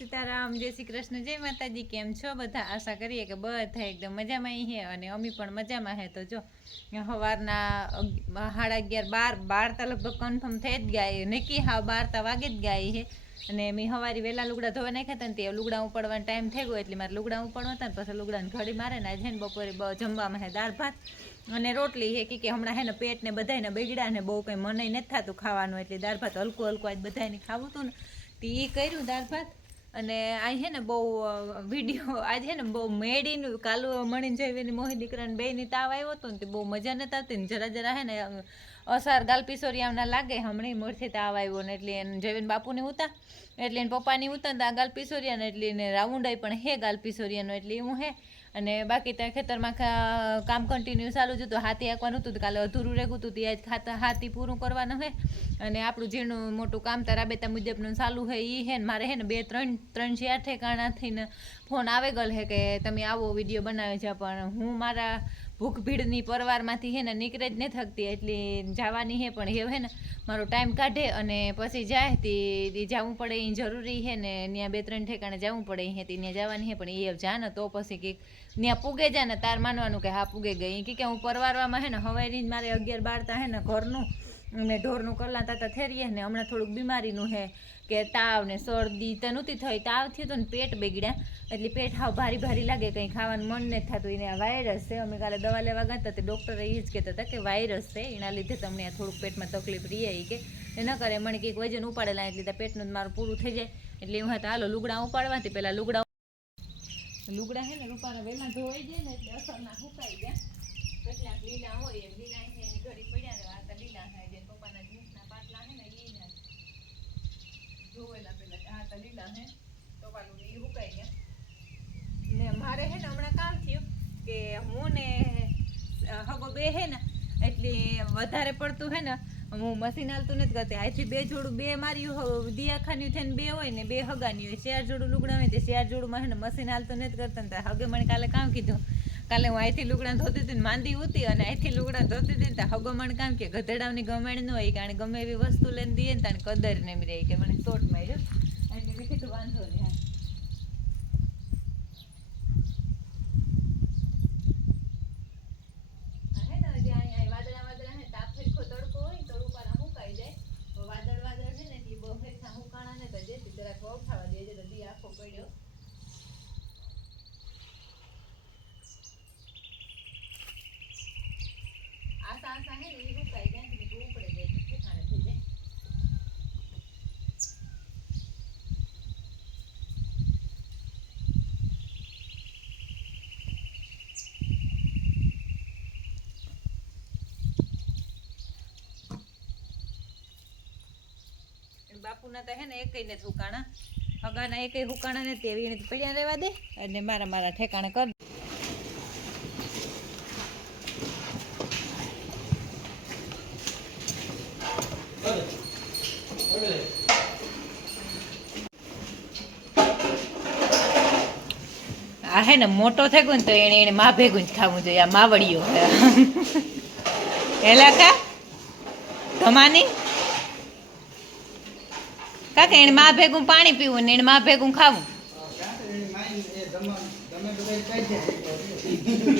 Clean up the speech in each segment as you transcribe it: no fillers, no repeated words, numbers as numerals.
સીતારામ, જય શ્રી કૃષ્ણ, જય માતાજી। કેમ છો બધા? આશા કરીએ કે બધા એકદમ મજામાં હે અને અમી પણ મજામાં હે। તો જો સવારના 11:30 12 તો લગભગ કન્ફર્મ થઈ જ ગયા, નક્કી હા 12 વાગે જ ગયા હે। અને મેં સવારે વહેલા લુગડા ધોવા નાખ્યા હતા ને તે લુગડા ઉપાડવાનો ટાઈમ થઈ ગયો એટલે મારે લુગડા ઉપાડવા હતા ને પછી લુગડાને ઘડી મારે ને આજે ને બપોરે જમવામાં હે દાળ ભાત અને રોટલી હે કે હમણાં હે ને પેટ ને બધાને બગડ્યા ને બહુ કંઈ મને નથી થતું ખાવાનું, એટલે દાળ ભાત હલકું હલકું આજ બધાને ખાવું હતું ને તો એ કર્યું દાળ ભાત। અને આ હે ને બહુ વિડીયો આજે હે ને બહુ મેડીનું કાલુ મણીને જઈને મોહી દીકરાને બેયની તાવ આવ્યો હતો ને તે બહુ મજા નથી આવતી ને જરા હે ને અસાર ગાલ પિસોરિયાના લાગે હમણાં મોરથી તાવ આવ્યો ને એટલે એને જવીને બાપુની ઉતા એટલે એને પપ્પાની ઉતા ને ગાલ પિસોરિયાને એટલે એને રાઉન્ડાઈ પણ હે ગાલ પિસોરિયાનો એટલે એવું હે। અને બાકી ત્યાં ખેતરમાં કામ કન્ટિન્યુ ચાલુ જ હતું, હાથી આંકવાનું હતું કાલે અધૂરું રહેતું હતું તે આજ હાથી પૂરું કરવાનું હે અને આપણું ઝીણું મોટું કામ તો રાબેતા મુજબનું ચાલુ હે એ હે ને મારે હે ને 2-3 4 ઠેકાણાથી ને ફોન આવે ગયેલ હે કે તમે આવો વિડીયો બનાવે છે, પણ હું મારા ભૂખ ભીડની પરવારમાંથી હે ને નીકળે જ નથી થકતી એટલે જવાની હે પણ એ હે ને મારો ટાઈમ કાઢે અને પછી જાય તે જવું પડે એ જરૂરી હે ને ત્યાં 2-3 ઠેકાણે જવું પડે હે તે ત્યાં જવાની હે પણ એ જા ને તો પછી કંઈક ત્યાં પૂગે જાય ને તાર માનવાનું કે હા પૂગે ગઈ કે હું પરવારવામાં હે ને હવારી મારે 11-12 હે ને ઘરનું અને ઢોરનું કરલા તાતા થેરીએ ને હમણાં થોડુંક બીમારીનું હે કે તાવ ને શરદી તો નહોતી થઈ, તાવ થયો તો ને પેટ બગડ્યા એટલે પેટ હાવ ભારી લાગે, કંઈ ખાવાનું મન નથી થતું, એને આ વાયરસ છે। અમે કાલે દવા લેવા ગયા હતા તે ડૉક્ટરે એ જ કહેતા હતા કે વાયરસ છે એના લીધે તમને આ થોડુંક પેટમાં તકલીફ રહે કે એ ન કરે મને કંઈક વજન ઉપાડેલા એટલે પેટનું મારું પૂરું થઈ જાય એટલે એવું હતા હાલો લુગડા ઉપાડવાથી પહેલાં લુગડા હે ને રૂપાના વહેલા ધોવાઈ જાય ને એટલે અસરના સુકાઈ ગયા, કેટલાક લીલા હોય એમ લીલા છે એની ઘડી પડ્યા ને આ તો લીલા થાય જે પપ્પાના જીન્સના પાટલા હે ને એ ધોવેલા પેલા આ તો લીલા હે તો પાલું એ સુકાઈ ગયા ને મારે હે ને હમણાં કામ થયું કે હું ને હગો બે હે ને એટલે વધારે પડતું હે ને હું મશીન હાલતું નથી કરતી, અહીંથી 2 જોડું 2 માર્યું દિયાખાની થઈને 2 હોય ને 2 હગાની હોય, 4 જોડું લુગડા હોય તે 4 જોડુંમાં હે ને મશીન હાલતું નથી કરતા ને હગે મને કાલે કામ કીધું, કાલે હું અહીંથી લુગડા ધોતી હતી ને માંદી ઉતી અને અહીંથી લુગડા ધોતી હતી ને હગો મને કામ કે ગધેડાની ગમેણ ન હોય કારણ ગમે એવી વસ્તુ લઈને દઈએ ને તાને કદર ને એમ રહે કે મને શોટ માર્યો એટલે મેં કીધું વાંધો નહીં બાપુના તો હે ને એકઈ ને હુકાણા હગાના એકઈ હુકાણા ને તેવી એને પડ્યા રહેવા દે અને મારા ઠેકાણે કર આ હે ને મોટો થઈ ગયો ને તો એને માં ભેગું જ ખાવું જોઈએ, આ માવડીઓ હેલા કા ધમાની કાકા એને માં ભેગું પાણી પીવું ને એને માં ભેગું ખાવું,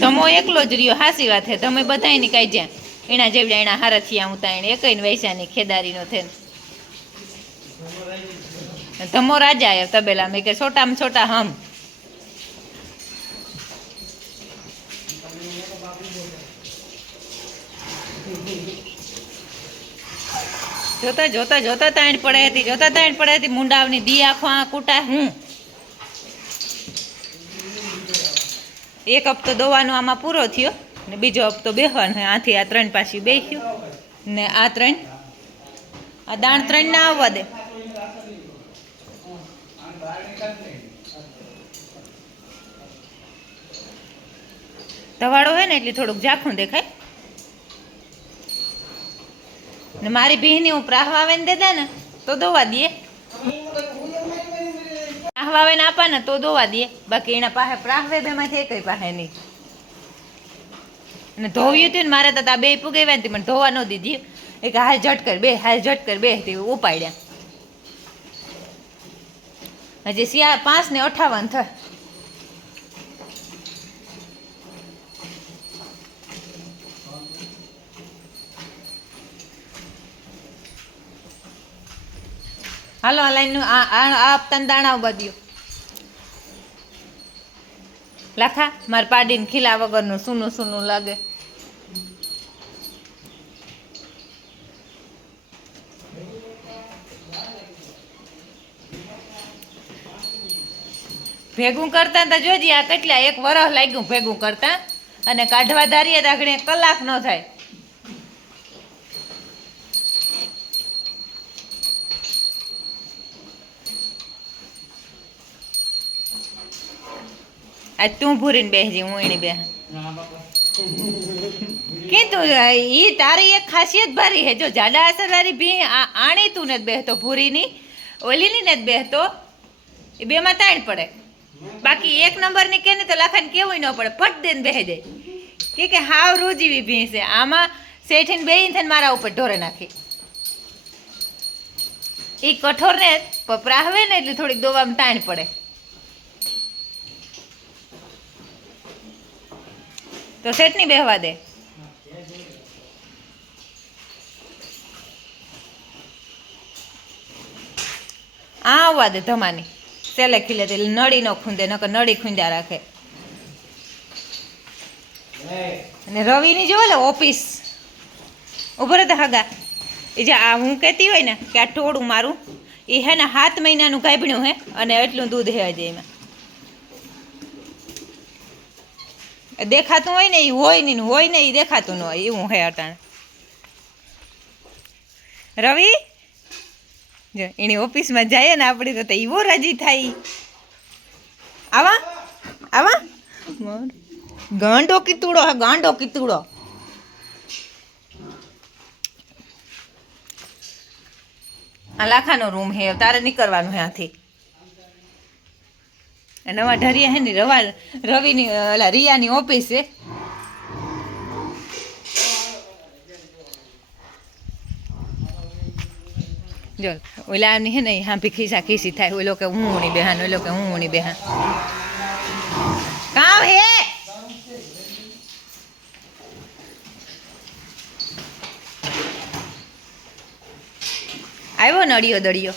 ધમો એકલો જ રહ્યો, હાસી વાત છે તમે બધા ની કઈ જ્યાં એના જેવડા એના હારા થયા હું તા એને એકઈ વૈસાની ખેદારીનો થઈને ધમો રાજા આવ્યો તબેલા મેં કે છોટામાં છોટા હમ જોતા તાણ પડે હતી મુંડાવની દી આખો આ કૂટા હું એક હપ્તો દવાનો આમાં પૂરો થયો ને બીજો હપ્તો બેહવાનો આથી આ 3 પાછી બેસ્યું ને આ 3 આ દાણ 3 ના આવવા દે ધવાડો હોય ને એટલે થોડુંક ઝાખું દેખાય ને મારી બહેની હું પ્રાહવાવે ને દેતા ને તો દોવા દે, પ્રાહવાવે ને આપા ને તો દોવા દે, બાકી એના પાસે પ્રાહવે બેમાંથી એકઈ પાસે નહીં અને ધોવ્યું હતું ને મારે તો આ 2 પુગાવ્યા ને મને ધોવા ન દીધી એ કે હાલ ઝટ કર બે તે ઉપાડ્યા હજી 5:58 થાય. હાલો આ લાઈનનું આ આપતા દાણા બધ્યું લાખા મારે પાડીને ખીલા વગરનું સૂનું સૂનું લાગે. ભેગું કરતા તો જોજી આ કેટલા 1 વરસ લાગ્યું ભેગું કરતા અને કાઢવા ધારીએ તો આગળ 1 કલાક ન થાય. આજ તું ભૂરીને બેસજી હું એની બે કીધું ઈ તારી એક ખાસિયત ભારી હે. જો જાડા અસર વાળી ભી આણી તું ને બેસતો ભૂરીની ઓલીની ને બેસતો એ બેમાં તાણ પડે. બાકી 1 નંબરની કે ને તો લાખાને કેવું ન પડે ફટ દઈને બેસી જાય કે હાવ રૂજીવી ભીં છે. આમાં શેઠીને બેહીને થઈને મારા ઉપર ઢોરે નાખી. એ કઠોર ને પ્રાહવે ને એટલે થોડીક દોવામાં તાણ પડે. તો શેઠની બેહવા દે. આવવા દે ધમાની સેલે ખીલે તે નળી ન ખૂંદે નકર નળી ખૂંદ્યા રાખે. અને રવિની જોવે લે ઓફિસ ઉભો રહે હગા એ જે આ હું કહેતી હોય ને કે આ ટોળું મારું એ હે ને 7 મહિનાનું ગાભણ્યું હે અને એટલું દૂધ હે હજી એમાં. દેખાતું હોય ને એ હોય ને એ દેખાતું ન હોય એવું હે અટાણે. રવિ જો એની ઓફિસમાં જાય ને આપણે તો એવો રાજી થાય. આવા આવા ગાંડો કીતુડો હે ગાંડો કીતુડો. આ લાખાનો રૂમ હે તારે નીકળવાનું હે આથી. નવા ઢરિયા હે ને રવિની ઓલા રિયાની ઓફિસ છે. જો ઓલા ની હે ને હાંભી ખીસા ખીસી થાય. ઓલો કે હું ની બેહાન ઓલો કે હું ની બેહાન કામ હે. આવ્યો નડિયો દડિયો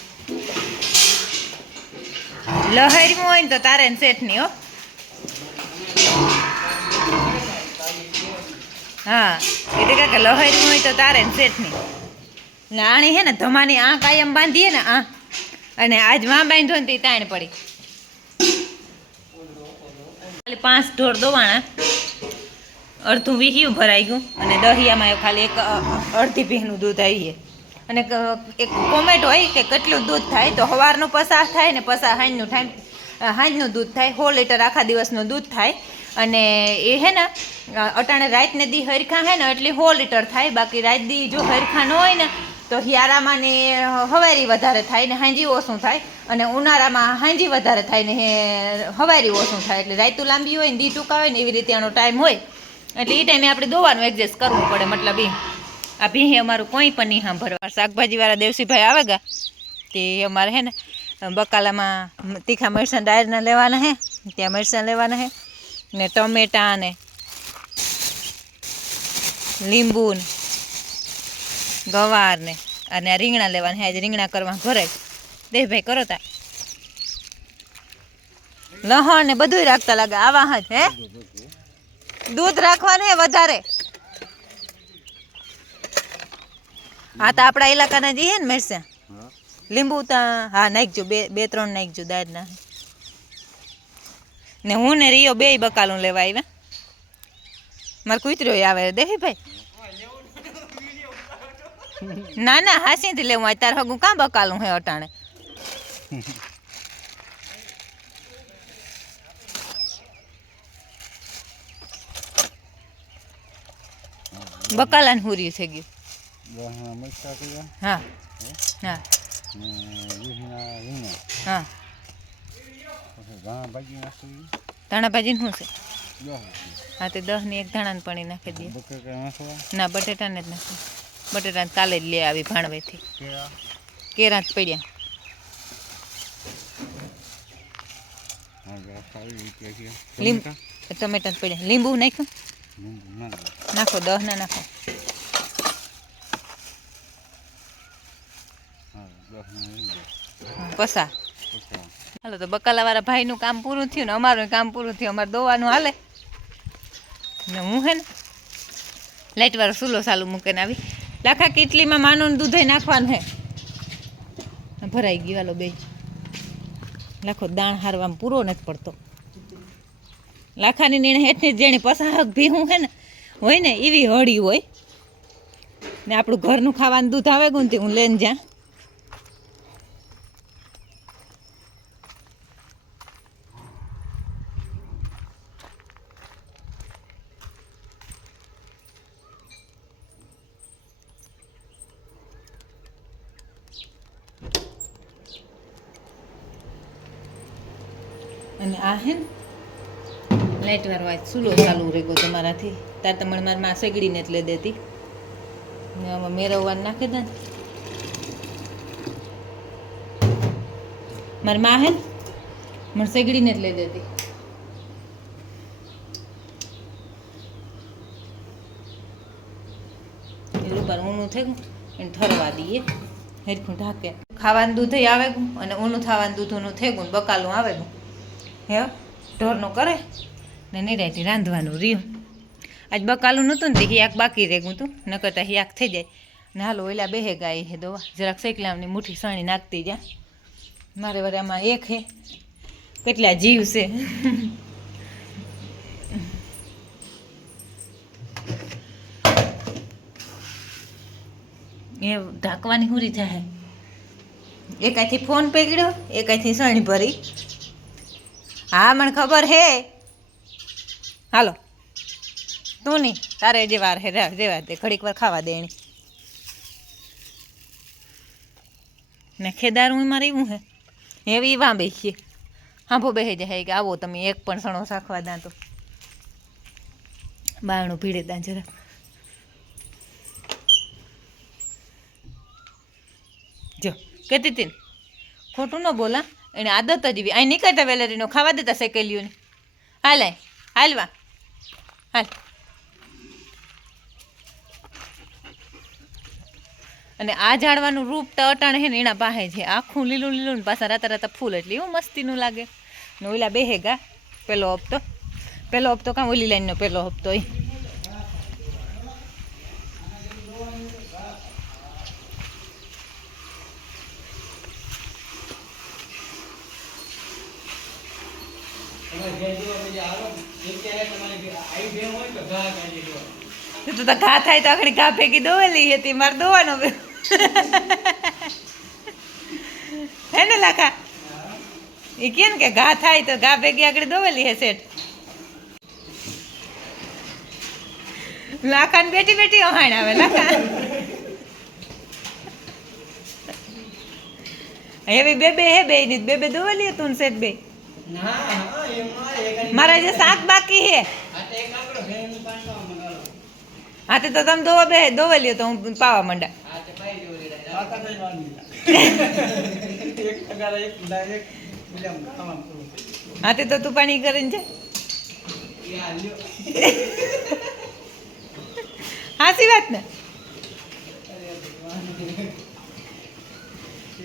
લહેરમાં હોય ને તો તારે ને શેઠની હો. હા એટલે કે લહેરમાં હોય તો તારે ને શેઠની ને આણી હે ને ધમાની આ કાયમ બાંધીએ ને આ અને આજ માં બાંધો ને તે તાણ પડી. ખાલી 5 ઢોર દોવાણા અડધું વીહ્યું ભરાઈ ગયું અને દહિયામાં ખાલી એક અડધી ભીહનું દૂધ આવીએ. અને એક કોમેન્ટ હોય કે કેટલું દૂધ થાય તો સવારનું 50 થાય ને 50 સાંજનું થાય. સાંજનું દૂધ થાય 100 લીટર આખા દિવસનું દૂધ થાય. અને એ હે ને અટાણે રાતને દી હરખા હે ને એટલે 100 લીટર થાય. બાકી રાત દી જો હરખા ન હોય ને તો હિયારામાં ને હવારી વધારે થાય ને હાંજી ઓછું થાય. અને ઉનાળામાં હાંજી વધારે થાય ને હવારી ઓછું થાય. એટલે રાતું લાંબી હોય ને દી ટૂંકા હોય ને એવી રીતે આનો ટાઈમ હોય. એટલે એ ટાઈમે આપણે દોવાનું એડજસ્ટ કરવું પડે. મતલબ આ ભીહે અમારું કોઈ પણ નહીં સાંભળવા. શાકભાજીવાળા દેવસીભાઈ આવે ગા કે અમારે હે ને બકાલામાં તીખા મરચાં ડાયરના લેવાના હે ત્યાં મરચાં લેવાના હે ને ટમેટા ને લીંબુ ને ગવાર ને અને આ રીંગણા લેવાના હે. આજે રીંગણા કરવા ઘરે દેવભાઈ કરો તા લહણ ને બધું રાખતા લાગે. આવા જ હે દૂધ રાખવાનું હે વધારે. હા તો આપણા ઇલાકાના જઈએ ને મરચાં લીંબુ તો હા નાખજો 2-3 નાખજો દાળના. ને હું ને રિયો 2 બકાલું લેવા આવ્યા. મારે કૂતરો આવે દેખી ભાઈ. ના ના હાસીથી લેવું અત્યારે હગું કાં બકાલું હે અટાણે. બકાલાને હુર્યું થઈ ગયું. હા હા હા ધાણા ભાજી શું છે? હા તે 10 ની એક ધાણા પાણી નાખી દઈએ. ના બટેટાને જ નાખી. બટેટા કાલે જ લે આવી ભાણવેથી. કેરા જ પડ્યા લીંબુ ટમેટા પડ્યા, લીંબુ નાખ્યું, નાખો 10 ના નાખો. પસા હાલો તો બકાલાવાળા ભાઈનું કામ પૂરું થયું ને અમારું કામ પૂરું થયું. અમારે દોવાનું હાલે ને હું હે ને લાઇટવાળો ચૂલો ચાલુ મૂકીને આવી. લાખા કેટલીમાં માનું દૂધ નાખવાનું હે. ભરાઈ ગયું હાલો બે લાખો દાણ હારવામાં પૂરો નથી પડતો. લાખાની નીણે હેઠની જેણી પસાહક ભીહું હે ને હોય ને એવી હળી હોય ને આપણું ઘરનું ખાવાનું દૂધ આવે ગુંથી હું લઈને જ્યાં અને આ હે ને લાઇટ વાળો આજ ચૂલો ચાલુ રહી ગયો તમારાથી. તાર તો મને મારી માં સેગડીને જ લઈ દેતી ને આમાં મેરવવાનું નાખી દે ને મારી માં હે ને મને સેગડીને જ લઈ દેતી. એટલું પર ઊનું થઈ ગયું એને ઠરવા દઈએ હેરખું ઢાકે. ખાવાનું દૂધ આવે ગયું અને ઊનું થવાનું દૂધ ઊનું થઈ ગયું બકાલું આવે ગયું હે ઢોરનું કરે ને નિરાયથી રાંધવાનું રહ્યું. આજ બકાલું નહોતું ને તે હિયાક બાકી રહી ગયું હતું ન કરતાં હિયાક થઈ જાય ને હાલો ઓલા બેહે ગાય હે દવા જરાક શેકલામની મુઠ્ઠી સાણી નાખતી જા. મારે વરે આમાં એક હે કેટલા જીવ છે. એ ઢાંકવાની હુરી થાય. એકાથી ફોન પકડ્યો એકાથી સાણી ભરી. હા મને ખબર હે. હાલો તું નહીં તારે જે વાર હે રેવા દે ઘડીક વાર ખાવા દે એની ને ખેદારું મારે એવું હે એવી વાં બેસીએ હાંભો બેસી જાય કે આવો તમે એક પણ સણો શાખવા દા તો બારણું ભીડે દા જરા. જો કહેતી હતી ને ખોટું ન બોલા એને આદત જ એવી અહીં નીકળતા વેલેરીનો ખાવા દેતા શેકેલીઓને. હાલ હાલવા હાલ. અને આ ઝાડવાનું રૂપ તો અટાણે છે ને એના પાસે છે આખું લીલું લીલું ને પાછા રાતા રાતા ફૂલ એટલે એવું મસ્તીનું લાગે ને ઓલા બેહેગા પેલો હપ્તો કાં ઓલી લાઈનનો પેલો હપ્તો એ તું તો ઘા થાય તો આખડી ઘા ભેગી દોવેલી હતી મારે દોવાનો હે ને લાખા એ કે ને કે ઘા થાય તો ઘા ભેગી આગળ દોવેલી હે શેઠ. લાખા ને બેઠી બેઠી ઓહાણ આવે લાખા એવી બે હે બે ની બે દોવેલી તું ને શેઠ બે. મારા જે શાક બાકી હે હા તો તમે દોવા લ્યો તો હું પાવા માંડા. હા તો તું પાણી કરીને છે હાસી વાત ને.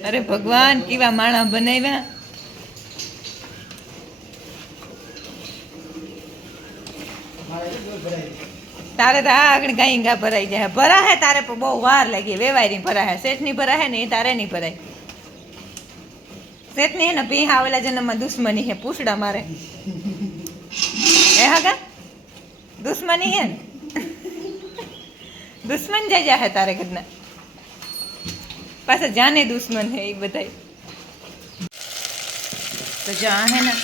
અરે ભગવાન કેવા માણા બનાવ્યા. તારે તો આ આગળ ગાઈ ગા ભરાઈ જાય ભરાહે તારે પણ બહુ વાર લાગી વેવાયની ભરાહે શેઠની ભરાહે ને એ તારે નહીં ભરાય. શેઠની હે ને ભીહા આવેલા જન્મમાં દુશ્મની હે પૂછડા મારે એ હા દુશ્મની હે ને દુશ્મન જાય હે તારે ઘરના પાછા જાને દુશ્મન હે એ બધાય. તો જા હે ને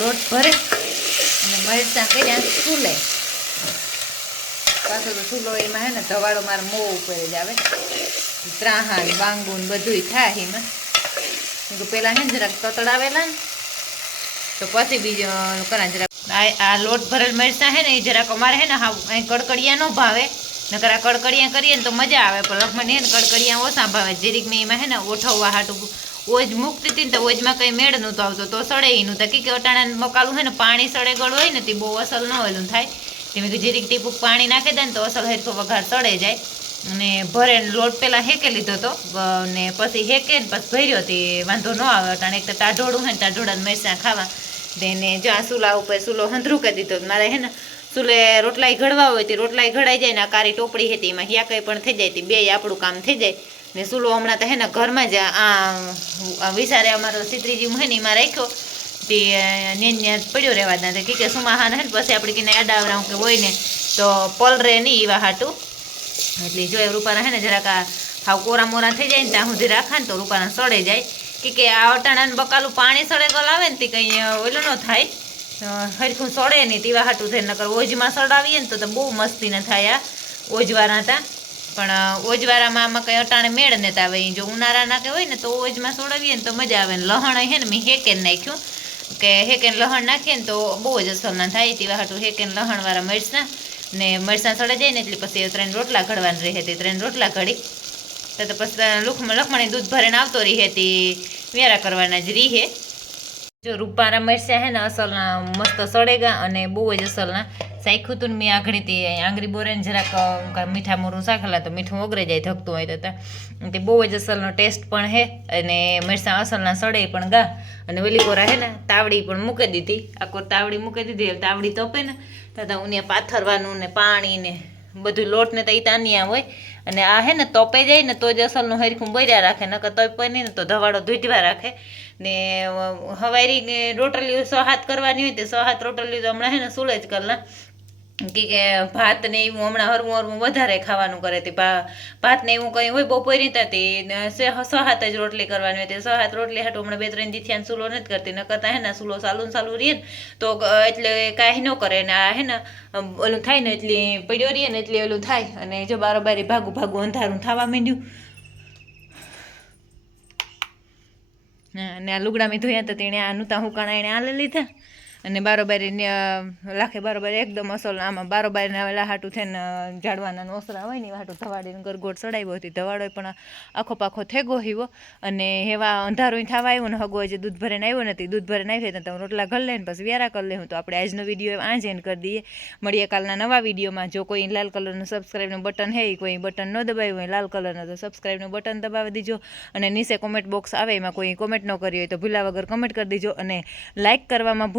લોટ ભરે અને મરચાં કર્યા ચૂલે પાછો તો ચૂલો એમાં હે ને ધવાડો મારે મોં ઉપર જ આવે ત્રાહાન બાંગુન બધુંય થાય એમાં. પેલા હે ને જરાક તતડાવેલા ને તો પછી બીજું કરા જરાક આ લોટ ભરેલ મરચાં હે ને એ જરાક અમારે હે ને હા અહીં કડકડિયા ન ભાવે નકર આ કડકડિયા કરીએ ને તો મજા આવે પણ લખમણ હે ને કડકડિયા ઓછા ભાવે. જીરીક મેં એમાં હે ને ઓઠવવા હાટું ઓજ મૂકતી હતી ને તો ઓજમાં કંઈ મેળ નહોતો આવતો તો સડે ઈનું તો કે અટાણા મકાલું હોય ને પાણી સડે ગળ હોય ને તે બહુ અસલ ન હોય થાય તેમ કે જીરીક ટીપુક પાણી નાખી દે ને તો અસલ હેરખો વઘાર સડે જાય અને ભરે લોટ પહેલાં હેકે લીધો હતો ને પછી હેકે ને પછી ભર્યો તે વાંધો ન આવે અટાણે એક તો ટાઢોળું હોય ને ટાઢોળાને મરચાં ખાવા તેને જો આ ચૂલા ઉપર ચૂલો હંધરું કરી દીધો મારે હે ને ચૂલે રોટલાઈ ઘડવા હોય તે રોટલાઈ ઘડાઈ જાય ને આ કારી ટોપડી હતી એમાં હિયા કંઈ પણ થઈ જાય તે બે આપણું કામ થઈ જાય ને ચૂલો હમણાં તો હે ને ઘરમાં જ આ વિચારે અમારો સિત્રીજી હે ને એમાં રાખ્યો તે ન્યા પડ્યો રહેવા દા કે સુમાહાન હે ને પછી આપણે કીને આડાવરાવું કે હોય ને તો પલરે નહીં એવા હાટું એટલે જો રૂપારા હે ને જરાક હાવ કોરા મોરા થઈ જાય ને ત્યાં સુધી રાખા ને તો રૂપારા સડે જાય કે આ અટાણાને બકાલું પાણી સડે ગલ આવે ને તે કંઈ ઓલું ન થાય હરખું સડે નહીં તેવા હાટું થઈને નકર ઓજમાં સડાવીએ ને તો બહુ મસ્તી ન થાય આ ઓજવાળા હતા પણ ઓજવાળામાં આમાં કંઈ અટાણે મેળ નતા આવે જો ઉનાળાના કે હોય ને તો ઓજમાં સડાવીએ ને તો મજા આવે ને લહણ હે ને મેં હેકેન નાખ્યું કે હેકેન લહણ નાખીએ ને તો બહુ જ અસર ના થાય તેવા હાટું હેકેન લહણવાળા મરચાં ને મરચાં સડે જાય ને એટલે પછી 3 રોટલા ઘડવાના રહે તે 3 રોટલા ઘડી તો પછી લખમણી દૂધ ભરીને આવતો રહે તે વેરા કરવાના જ રીહે જો રૂપારા મરચાં હે ને અસલના મસ્ત સડેગા અને બહુ જ અસલના સાખ્યું તું મેં આંગળી તે આંગળી બોરે ને જરાક મીઠા મોરું શાખેલા તો મીઠું ઓગળી જાય ધકતું હોય તો તે બહુ જ અસલનો ટેસ્ટ પણ હે અને મરચાં અસલના સડે પણ ગા અને ઓલી કોરા હે ને તાવડી પણ મૂકી દીધી આખો તાવડી મૂકી દીધી તાવડી તપે ને તો ઉને પાથરવાનું ને પાણી ને બધું લોટ ને તો એ તાનિયા હોય અને આ હે ને તપે જાય ને તો જ અસલનું હરખું બર્યા રાખે નકર તપે નહીં ને તો ધવાડો ધૂજવા રાખે ને હવારી રોટલીઓ 6 હાથ કરવાની હોય તે 6 હાથ રોટલીઓ તો હમણાં હે ને સુલે જ કરલા કે ભાત ને એવું હમણાં હરવું વધારે ખાવાનું કરે તે ભાત ને એવું કંઈ હોય બપોરી તે 6 હાથ જ રોટલી કરવાની હોય તે 6 હાથ રોટલી હાટું હમણાં 2-3 દી થયા સૂલો નથી કરતી ન કરતા હે ને સૂલો ચાલુ રહીએ ને તો એટલે કાંઈ ન કરે ને આ હે ને ઓલું થાય ને એટલે પડ્યો રહીએ ને એટલે ઓલું થાય અને જો બારોબારી ભાગું અંધારું થવા માંડ્યું અને આ લુગડા મેં ધોયા હતા તેણે આ નૂતા હુકાણા એણે આલે લીધા અને બારોબારી લાખે બારોબારી એકદમ અસલ આમાં બારોબારીને આવેલા હાટું થઈને ઝાડવાના ઓસરા હોય ને હાટું ધવાડીને ગરગોટ ચડાવ્યો હતી ધવાડો પણ આખો પાખો થેગો હીવો અને હેવા અંધારું થવા આવ્યું ને હગો જે દૂધ ભરીને આવ્યો નથી દૂધ ભરીને આવી તો તમે રોટલા ઘર લઈને પછી વ્યારા કરી લેવું તો આપણે આજનો વિડીયો આ જ એન્ડ કરી દઈએ મળીએ કાલના નવા વિડીયોમાં જો કોઈ લાલ કલરનું સબસ્ક્રાઈબનું બટન હે કોઈ બટન ન દબાવ્યું હોય લાલ કલરનું તો સબસ્ક્રાઈબનું બટન દબાવી દીજો અને નીચે કોમેન્ટ બોક્સ આવે એમાં કોઈ કોમેન્ટ ન કરી હોય તો ભૂલા વગર કમેન્ટ કરી દીજો અને લાઇક કરવામાં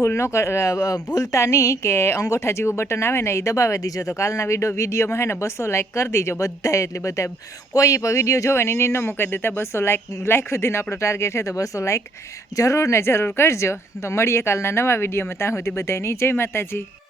ભૂલતા નહીં કે અંગોઠા જેવું બટન આવે ને એ દબાવી દીજો તો કાલના વિડીયોમાં હે ને 200 લાઇક કરી દીજો બધા એટલે બધા કોઈ પણ વિડીયો જોવે ને એને ન મૂકી દેતા 200 લાઇક સુધીનો આપણો ટાર્ગેટ છે તો 200 લાઇક જરૂર ને જરૂર કરજો તો મળીએ કાલના નવા વિડીયોમાં ત્યાં સુધી બધાની જય માતાજી.